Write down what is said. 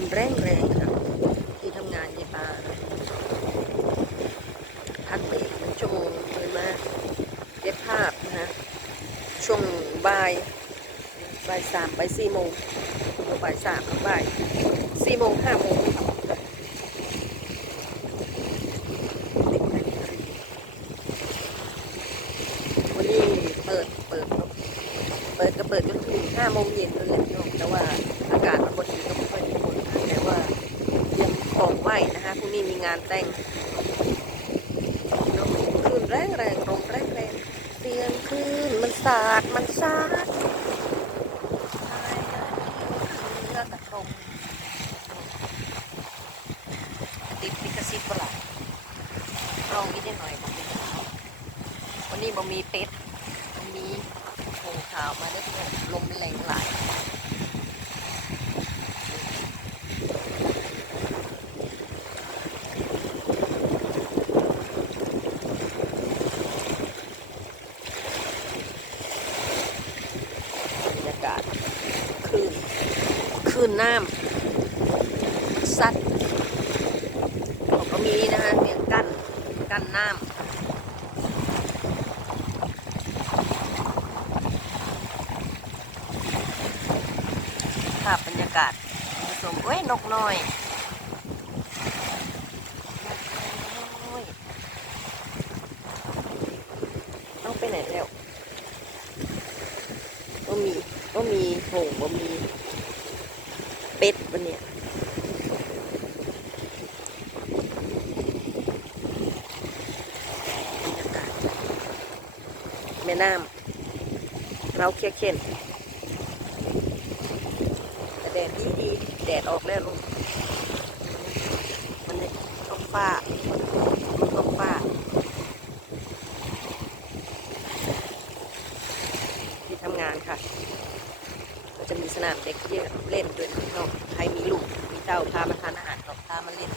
มแรงแรงๆค่ะที่ทำงานยายปาพักไปอีกหนึ่งชั่วโมงเลยมาเก็บภาพนะฮะช่วงบ่ายบ่ายสามบ่ายสี่โมงบ่ายสามบ่ายสี่โมงห้าโมงวันนี้เปิดเปิดเปิดก็เปิดจนถึงห้าโมงเย็นนั่นแหละพี่น้องแต่ว่าอากาศมันบดีก็ งานแต่งพี่น้องคลื่นแรงแรงลมแรงแรงเสียงคลื่นมันสาดมันสาดชายหาดเรือกระทงติดลิขสิทธิ์ปล่าลองนิดหน่อยบ่มีวันนี้บ่มีเป็ดบ่มีโผงขาวมาได้เพื่อนลมแรงหลายบรรยากาศคลื่น คลื่นน้ำซัดเขาก็มีนะฮะเนี่ยกั้นกั้นน้ำภาพบรรยากาศคุณผู้ชมเอ้ยนกน้อยนกน้อยเอาไปไหนแล้วก็มีก็มีโหงก็มี เป็ดวันเนี้ยบรรยากาศแม่น้ำเราเคียเข็นแต่แดดดีดีแดดออกแล้วลูกมันท้องฟ้าท้องฟ้าที่ทำงานค่ะ จะมีสนามเด็กที่เล่นด้วยน้องใครมีลูกมีเต้าพามาทานอาหารก็พามาเล่น